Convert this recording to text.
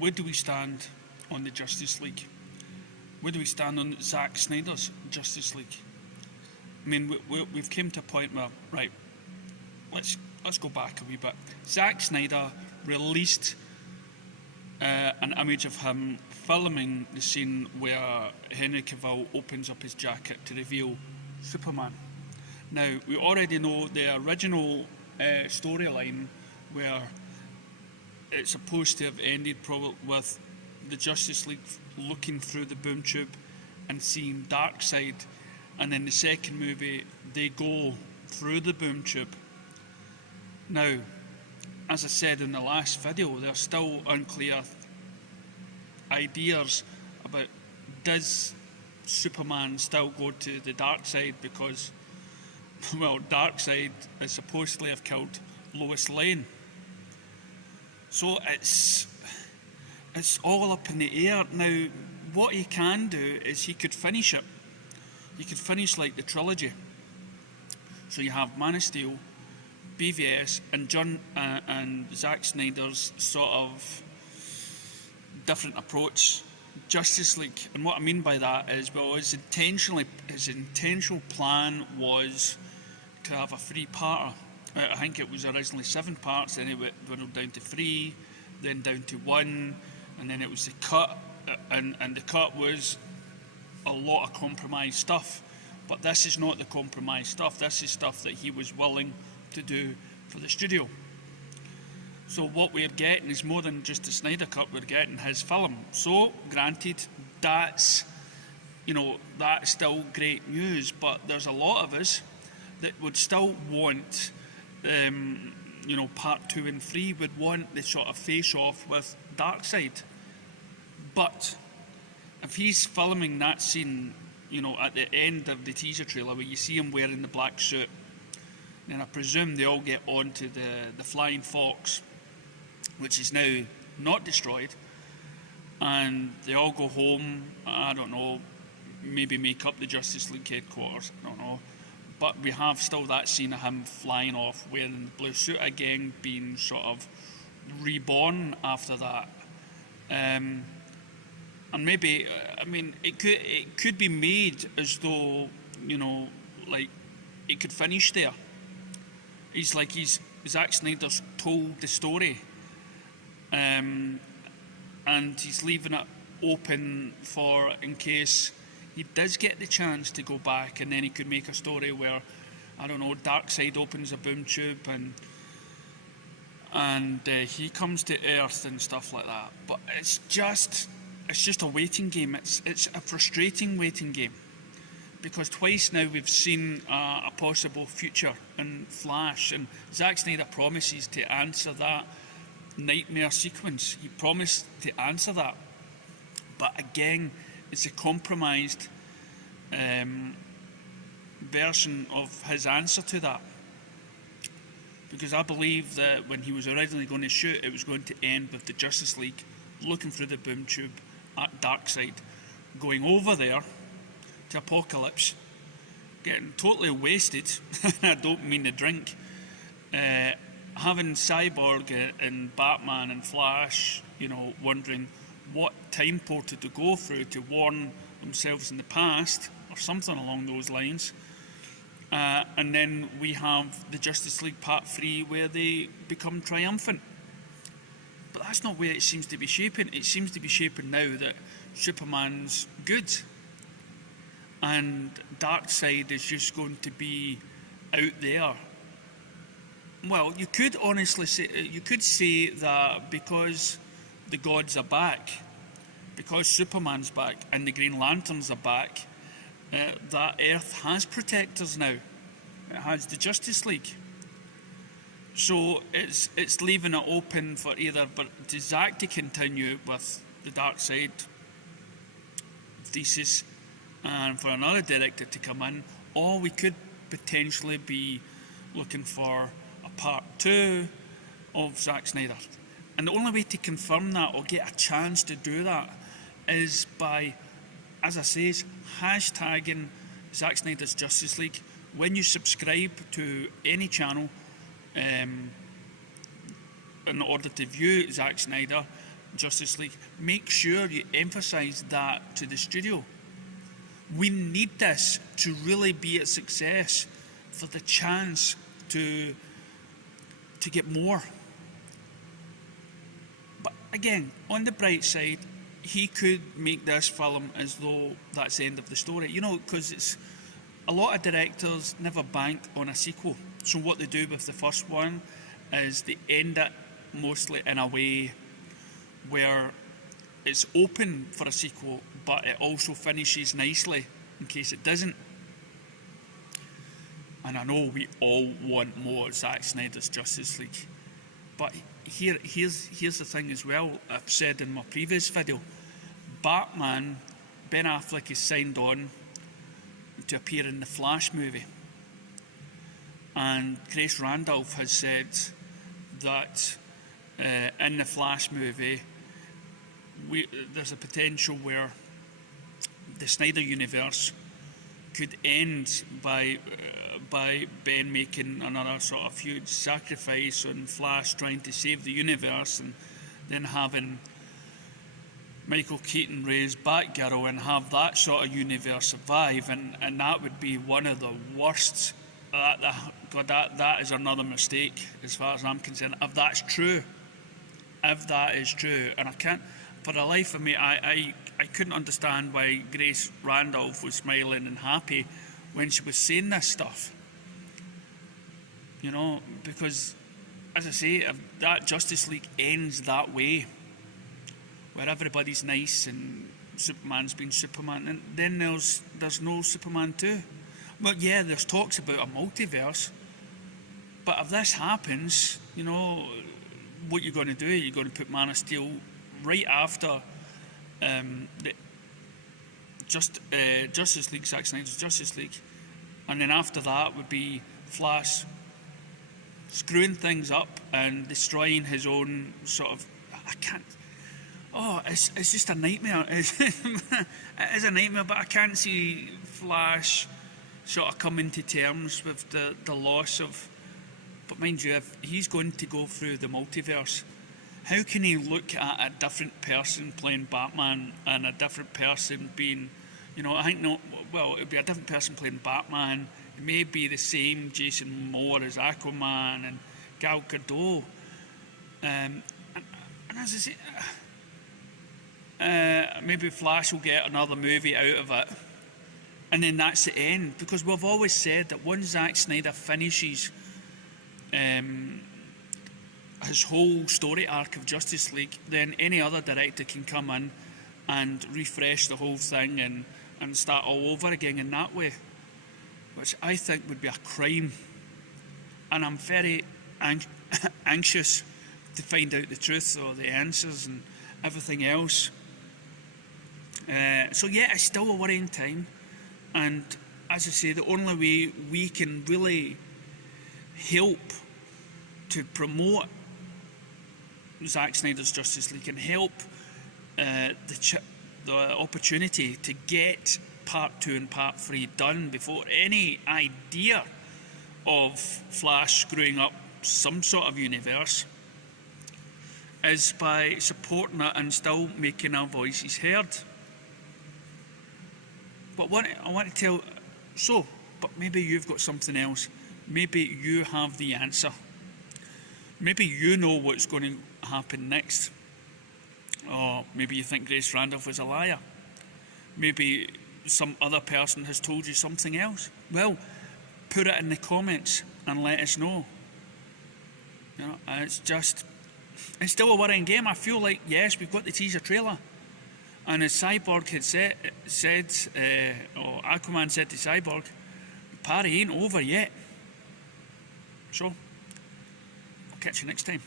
where do we stand on the Justice League? Where do we stand on Zack Snyder's Justice League? I mean, we've came to a point where, right, let's go back a wee bit. Zack Snyder released an image of him filming the scene where Henry Cavill opens up his jacket to reveal Superman. Now, we already know the original storyline where it's supposed to have ended probably with the Justice League looking through the boom tube and seeing Darkseid, and in the second movie they go through the boom tube. Now, as I said in the last video, there's still unclear ideas about, does Superman still go to the dark side because, well, Darkseid is supposedly have killed Lois Lane. So it's all up in the air. Now, what he can do is he could finish it. He could finish like the trilogy. So you have Man of Steel, BVS, and Zack Snyder's sort of different approach, Justice League. And what I mean by that is, well, his intentional plan was to have a 3-parter. I think it was originally 7 parts, then it went down to 3, then down to 1, and then it was the cut, and the cut was a lot of compromise stuff. But this is not the compromise stuff. This is stuff that he was willing to do for the studio. So what we're getting is more than just the Snyder Cut. We're getting his film. So granted, that's still great news, but there's a lot of us that would still want part 2 and 3 would want the sort of face off with Darkseid. But if he's filming that scene, at the end of the teaser trailer where you see him wearing the black suit, then I presume they all get onto the Flying Fox, which is now not destroyed, and they all go home. I don't know, maybe make up the Justice League headquarters, I don't know. But we have still that scene of him flying off wearing the blue suit again, being sort of reborn after that. And maybe, it could be made as though, it could finish there. Zack Snyder's told the story, and he's leaving it open for, in case he does get the chance to go back, and then he could make a story where, I don't know, Darkseid opens a boom tube and he comes to Earth and stuff like that. But it's just a waiting game. It's a frustrating waiting game, because twice now we've seen a possible future in Flash, and Zack Snyder promises to answer that nightmare sequence. He promised to answer that, but again, it's a compromised version of his answer to that, because I believe that when he was originally going to shoot, it was going to end with the Justice League looking through the boom tube at Darkseid, going over there to Apocalypse, getting totally wasted. I don't mean the drink. Having Cyborg and Batman and Flash, wondering what time portal to go through to warn themselves in the past, or something along those lines. And then we have the Justice League Part 3 where they become triumphant. But that's not where it seems to be shaping. It seems to be shaping now that Superman's good, and Darkseid is just going to be out there. Well, you could honestly say that because the gods are back, because Superman's back and the Green Lanterns are back, that Earth has protectors now. It has the Justice League. So it's leaving it open for either Zack to continue with the Darkseid thesis, and for another director to come in, or we could potentially be looking for a part 2 of Zack Snyder. And the only way to confirm that, or get a chance to do that, is by, as I say, hashtagging Zack Snyder's Justice League. When you subscribe to any channel in order to view Zack Snyder, Justice League, make sure you emphasise that to the studio. We need this to really be a success, for the chance to get more. But again, on the bright side, he could make this film as though that's the end of the story. You know, because it's a lot of directors never bank on a sequel. So what they do with the first one is they end it mostly in a way where it's open for a sequel, but it also finishes nicely in case it doesn't. And I know we all want more Zack Snyder's Justice League, but here's the thing as well. I've said in my previous video, Batman, Ben Affleck is signed on to appear in the Flash movie, and Grace Randolph has said that in the Flash movie there's a potential where the Snyder universe could end by Ben making another sort of huge sacrifice on Flash trying to save the universe, and then having Michael Keaton raise Batgirl and have that sort of universe survive, and that would be one of the worst. That is another mistake as far as I'm concerned, if that's true. If that is true, and I can't, for the life of me, I couldn't understand why Grace Randolph was smiling and happy when she was saying this stuff. You know, because, as I say, if that Justice League ends that way, where everybody's nice and Superman's been Superman, and then there's no Superman 2. Well, yeah, there's talks about a multiverse, but if this happens, you know, what you're going to do, you're going to put Man of Steel right after Justice League, Zack Snyder's Justice League, and then after that would be Flash screwing things up and destroying his own sort of, I can't, oh, it's just a nightmare. It is a nightmare, but I can't see Flash sort of coming to terms with the loss of, but mind you, if he's going to go through the multiverse, how can he look at a different person playing Batman and a different person being, you know, I think no, well, it would be a different person playing Batman. It may be the same Jason Moore as Aquaman and Gal Gadot. And as I say, maybe Flash will get another movie out of it. And then that's the end. Because we've always said that once Zack Snyder finishes his whole story arc of Justice League, then any other director can come in and refresh the whole thing and start all over again in that way, which I think would be a crime. And I'm very anxious to find out the truth or the answers and everything else. So yeah, it's still a worrying time, and as I say, the only way we can really help to promote Zack Snyder's Justice League and help the opportunity to get Part 2 and Part 3 done before any idea of Flash screwing up some sort of universe is by supporting it and still making our voices heard. But what I want to tell, but maybe you've got something else. Maybe you have the answer. Maybe you know what's going to happen next. Or maybe you think Grace Randolph is a liar. Maybe some other person has told you something else. Well, put it in the comments and let us know. You know, it's still a worrying game. I feel like, yes, we've got the teaser trailer. And as Cyborg had said, or Aquaman said to Cyborg, party ain't over yet. So, I'll catch you next time.